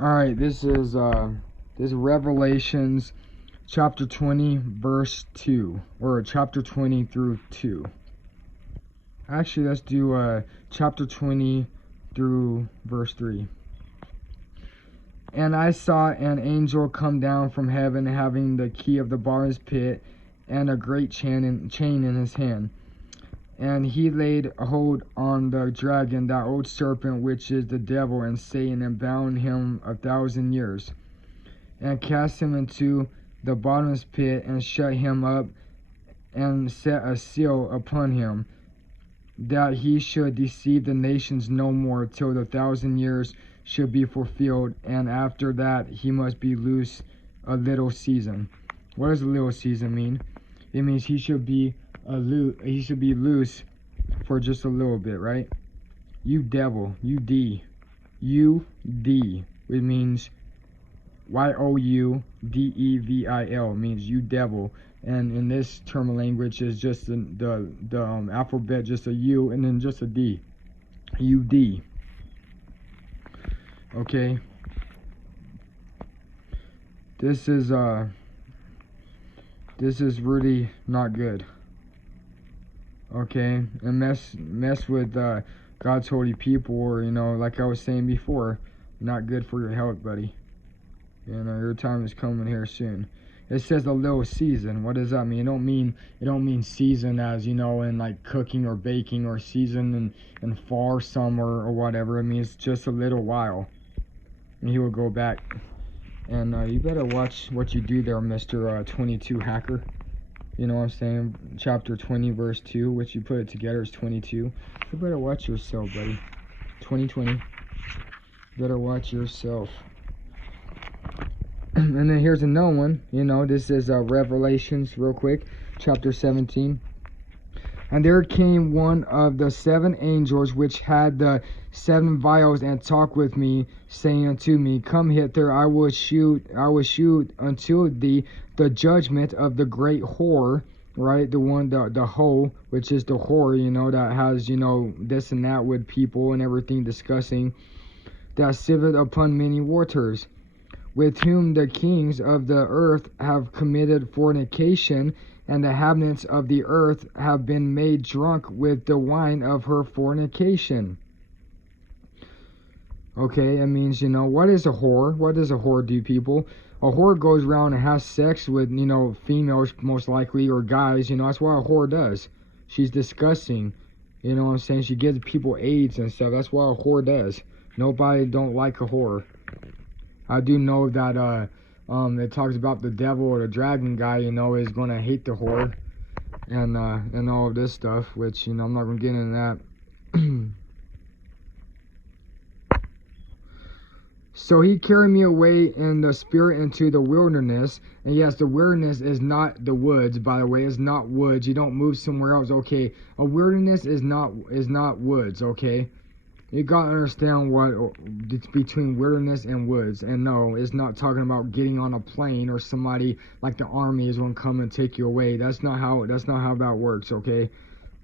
All right, this is Revelations chapter 20 verse 2, or chapter 20 through 2. Actually, let's do chapter 20 through verse 3. And I saw an angel come down from heaven, having the key of the bottomless pit and a great chain in his hand. And he laid hold on the dragon, that old serpent, which is the devil and Satan, and bound him 1,000 years, and cast him into the bottomless pit, and shut him up, and set a seal upon him, that he should deceive the nations no more, till the 1,000 years should be fulfilled, and after that he must be loose a little season. What does a little season mean? It means he should be loose for just a little bit, right? You devil, U-D, it means Y-O-U-D-E-V-I-L, means you devil. And in this term of language is just the alphabet, just a U and then just a D, U-D. Okay, this is really not good. Okay, and mess with God's holy people, or like I was saying before, not good for your health, buddy. Your time is coming here soon. It says a little season. What does that mean? It don't mean season as in like cooking or baking, or season in fall or summer or whatever. It means just a little while, and he will go back. And you better watch what you do there, Mr. 22 hacker. You know what I'm saying? Chapter 20 verse 2, which you put it together is 22. You better watch yourself, buddy. 2020. Better watch yourself. And then here's another one. This is Revelations, real quick, chapter 17. And there came one of the 7 angels which had the 7 vials, and talked with me, saying unto me, Come hither, I will shew unto thee the judgment of the great whore, right? The one, the hoe, which is the whore, that has, this and that with people and everything, discussing, that sitteth upon many waters, with whom the kings of the earth have committed fornication, and the inhabitants of the earth have been made drunk with the wine of her fornication. Okay, it means, what is a whore? What does a whore do, people? A whore goes around and has sex with, females, most likely, or guys. That's what a whore does. She's disgusting. You know what I'm saying? She gives people AIDS and stuff. That's what a whore does. Nobody don't like a whore. I do know that it talks about the devil or the dragon guy, is going to hate the whore, and all of this stuff, which, I'm not going to get into that. So he carried me away in the spirit into the wilderness. And yes, the wilderness is not the woods, by the way. It's not woods. You don't move somewhere else, okay? A wilderness is not woods, okay? You gotta understand what it's between wilderness and woods. And no, it's not talking about getting on a plane or somebody like the army is gonna come and take you away. That's not how that works, okay?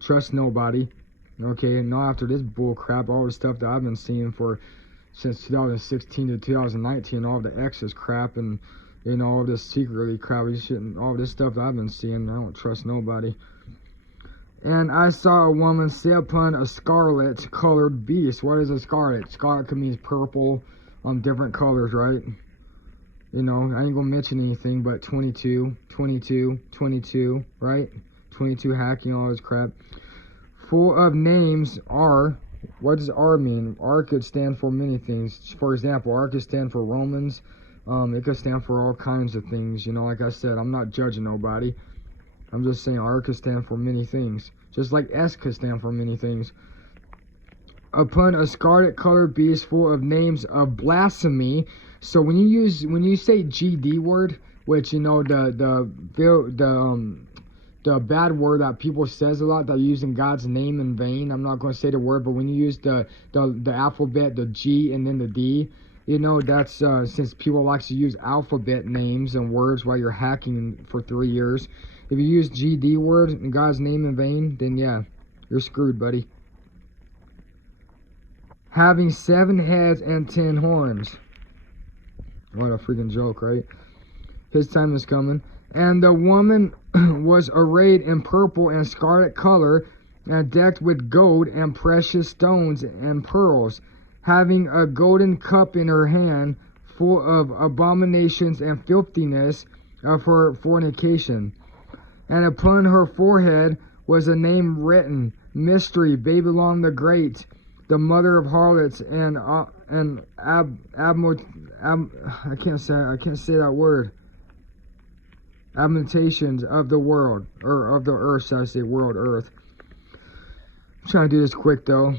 Trust nobody. Okay, and not after this bull crap, all the stuff that I've been seeing since 2016 to 2019, all the Exodus crap and all this secretly crap, all this stuff that I've been seeing. I don't trust nobody. And I saw a woman sit upon a scarlet colored beast. What is a scarlet? Scarlet means purple, different colors, right? I ain't gonna mention anything but 22, 22, 22, right? 22 hacking, all this crap. Full of names R. What does R mean? R could stand for many things. For example, R could stand for Romans. It could stand for all kinds of things. Like I said, I'm not judging nobody. I'm just saying R could stand for many things. Just like S could stand for many things. Upon a scarlet colored beast full of names of blasphemy. So when you say GD word, which the bad word that people says a lot, that using God's name in vain. I'm not going to say the word, but when you use the alphabet, the G and then the D, that's since people like to use alphabet names and words while you're hacking for 3 years. If you use GD word in God's name in vain, then yeah, you're screwed, buddy. Having 7 heads and 10 horns. What a freaking joke, right? His time is coming. And the woman was arrayed in purple and scarlet color, and decked with gold and precious stones and pearls, having a golden cup in her hand, full of abominations and filthiness of her fornication. And upon her forehead was a name written, Mystery, Babylon the Great, the mother of harlots I can't say that word. Abominations of the world, or of the earth, should I say, world, earth. I'm trying to do this quick though.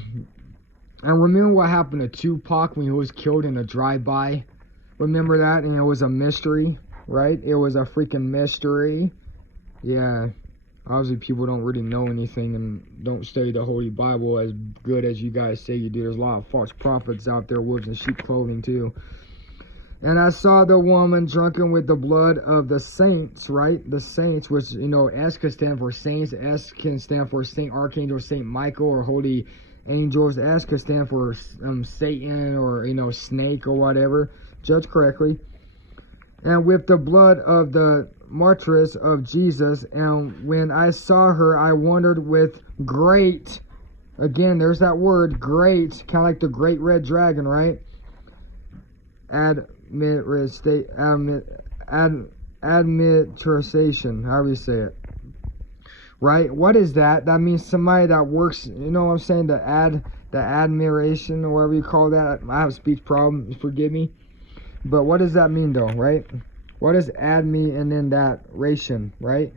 And remember what happened to Tupac when he was killed in a drive-by? Remember that? And it was a mystery, right? It was a freaking mystery. Yeah. Obviously, people don't really know anything and don't study the Holy Bible as good as you guys say you do. There's a lot of false prophets out there, wolves in sheep clothing too. And I saw the woman drunken with the blood of the saints, right? The saints, which, you know, S can stand for saints. S can stand for Saint Archangel, Saint Michael, or holy angels. S can stand for Satan, or, you know, snake or whatever. Judge correctly. And with the blood of the martyrs of Jesus, and when I saw her, I wondered with great, again, there's that word, great, kind of like the great red dragon, right? Administration, however you say it. Right? What is that? That means somebody that works, you know what I'm saying? The admiration, or whatever you call that. I have a speech problem, forgive me. But what does that mean though, right? What does admi and then that ration, right?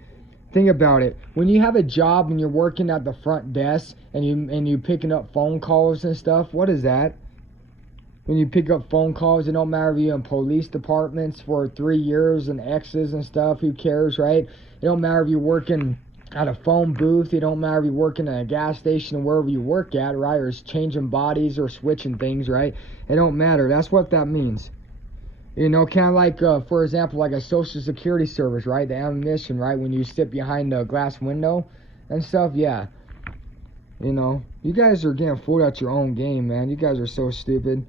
Think about it. When you have a job and you're working at the front desk and you picking up phone calls and stuff, what is that? When you pick up phone calls, it don't matter if you're in police departments for 3 years and X's and stuff, who cares, right? It don't matter if you're working at a phone booth, it don't matter if you're working at a gas station or wherever you work at, right? Or changing bodies or switching things, right? It don't matter. That's what that means. You know, kind of like, for example, like a social security service, right? The ammunition, right? When you sit behind a glass window and stuff, yeah. You know, you guys are getting fooled at your own game, man. You guys are so stupid.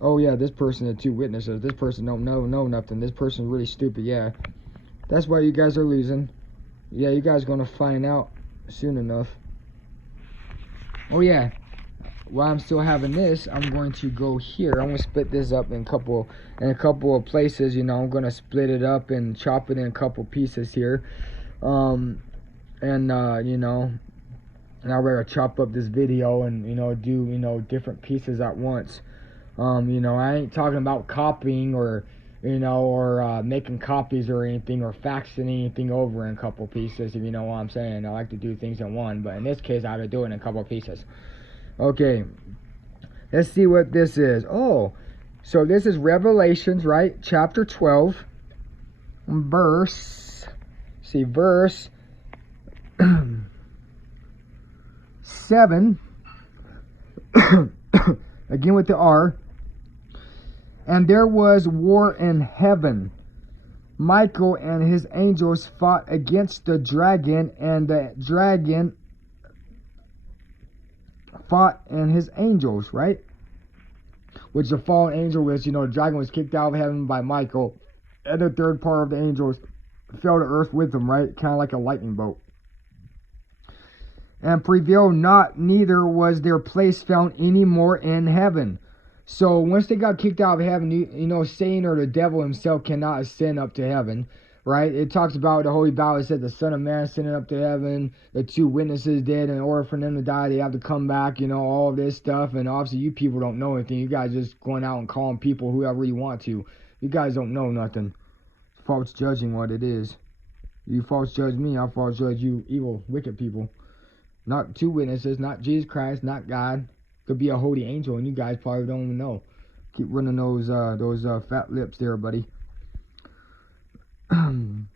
Oh, yeah, this person had 2 witnesses. This person don't know nothing. This person's really stupid, yeah. That's why you guys are losing. Yeah, you guys are going to find out soon enough. Oh, yeah. While I'm still having this, I'm going to go here. I'm going to split this up in a couple of places. You know, I'm going to split it up and chop it in a couple pieces here. You know, and I'd rather chop up this video and, you know, do, you know, different pieces at once. You know, I ain't talking about copying or, you know, or making copies or anything, or faxing anything over in a couple pieces, if you know what I'm saying. I like to do things in one, but in this case, I have to do it in a couple pieces. Okay, let's see what this is. Oh, so this is Revelations, right? Chapter 12, verse 7. Again with the R. And there was war in heaven. Michael and his angels fought against the dragon, and the dragon fought and his angels, right? Which the fallen angel was, you know, the dragon was kicked out of heaven by Michael, and the third part of the angels fell to earth with him, right? Kind of like a lightning bolt. And prevailed not, neither was their place found any more in heaven. So once they got kicked out of heaven, you know, Satan or the devil himself cannot ascend up to heaven, right? It talks about the Holy Bible. It said the Son of Man ascended up to heaven. The 2 witnesses did. In order for them to die, they have to come back, you know, all this stuff. And obviously you people don't know anything. You guys just going out and calling people whoever you want to. You guys don't know nothing. False judging what it is. You false judge me, I'll false judge you evil, wicked people. Not 2 witnesses, not Jesus Christ, not God. Could be a holy angel, and you guys probably don't even know. Keep running those fat lips there, buddy. And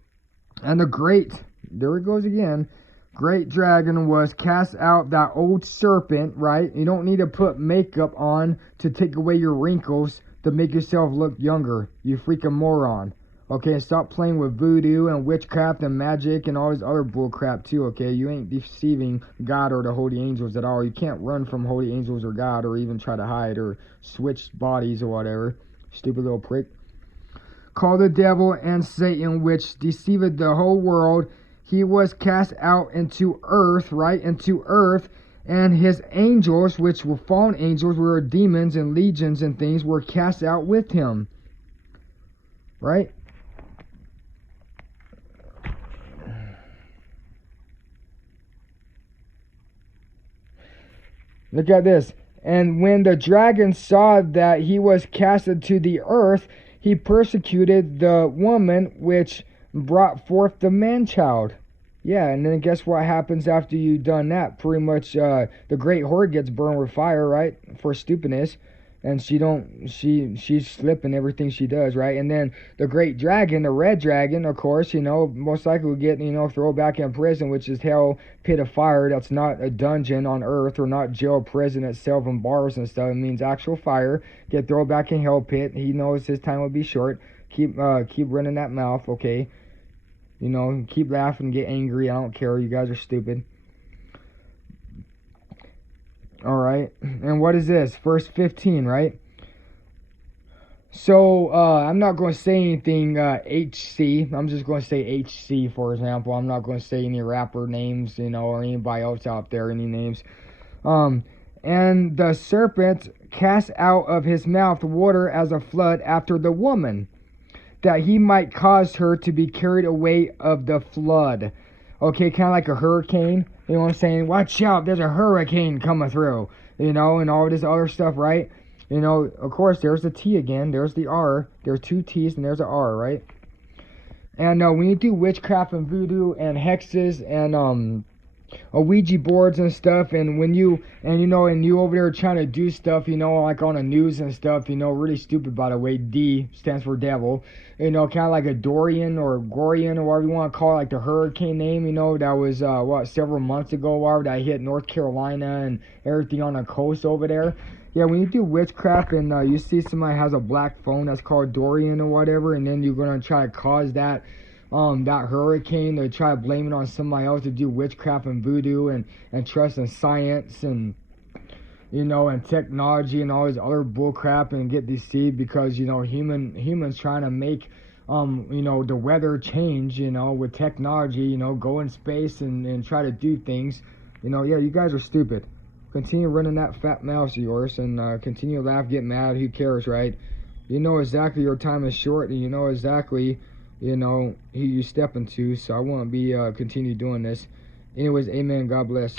the great, there it goes again, great dragon was cast out, that old serpent, right? You don't need to put makeup on to take away your wrinkles to make yourself look younger, you freaking moron. Okay, stop playing with voodoo and witchcraft and magic and all this other bullcrap too, okay? You ain't deceiving God or the holy angels at all. You can't run from holy angels or God, or even try to hide or switch bodies or whatever. Stupid little prick. called the devil and Satan, which deceived the whole world. He was cast out into earth, right? Into earth. And his angels, which were fallen angels, were demons and legions and things, were cast out with him. Right? Look at this. And when the dragon saw that he was cast into the earth, he persecuted the woman which brought forth the man-child. Yeah, and then guess what happens after you've done that? Pretty much the great whore gets burned with fire, right? For stupidness. And she's slipping everything she does, right? And then the great dragon, the red dragon, of course, most likely will get, thrown back in prison, which is hell, pit of fire. That's not a dungeon on earth, or not jail, prison itself, and bars and stuff. It means actual fire. Get thrown back in hell pit. He knows his time will be short. Keep running that mouth, okay? Keep laughing, get angry. I don't care. You guys are stupid. Alright, and what is this? Verse 15, right? So, I'm not going to say anything HC. I'm just going to say HC, for example. I'm not going to say any rapper names, or anybody else out there, any names. And the serpent cast out of his mouth water as a flood after the woman, that he might cause her to be carried away of the flood. Okay, kind of like a hurricane. You know what I'm saying? Watch out, there's a hurricane coming through. And all this other stuff, right? Of course, there's the T again. There's the R. There's two T's and there's an R, right? And when you do witchcraft and voodoo and hexes and Ouija boards and stuff, and when you over there trying to do stuff, like on the news and stuff, really stupid, by the way. D stands for devil, kind of like a Dorian or Gorian or whatever you want to call it, like the hurricane name, that was several months ago, whatever, that hit North Carolina and everything on the coast over there. Yeah, when you do witchcraft and you see somebody has a black phone that's called Dorian or whatever, and then you're gonna try to cause that hurricane, they try to blame it on somebody else to do witchcraft and voodoo and trust in science and and technology and all this other bullcrap, and get deceived because humans trying to make the weather change with technology, go in space and try to do things. Yeah, you guys are stupid. Continue running that fat mouth of yours and continue to laugh, get mad. Who cares, right? Exactly your time is short, and exactly who you step into. So I won't be continue doing this. Anyways, amen. God bless.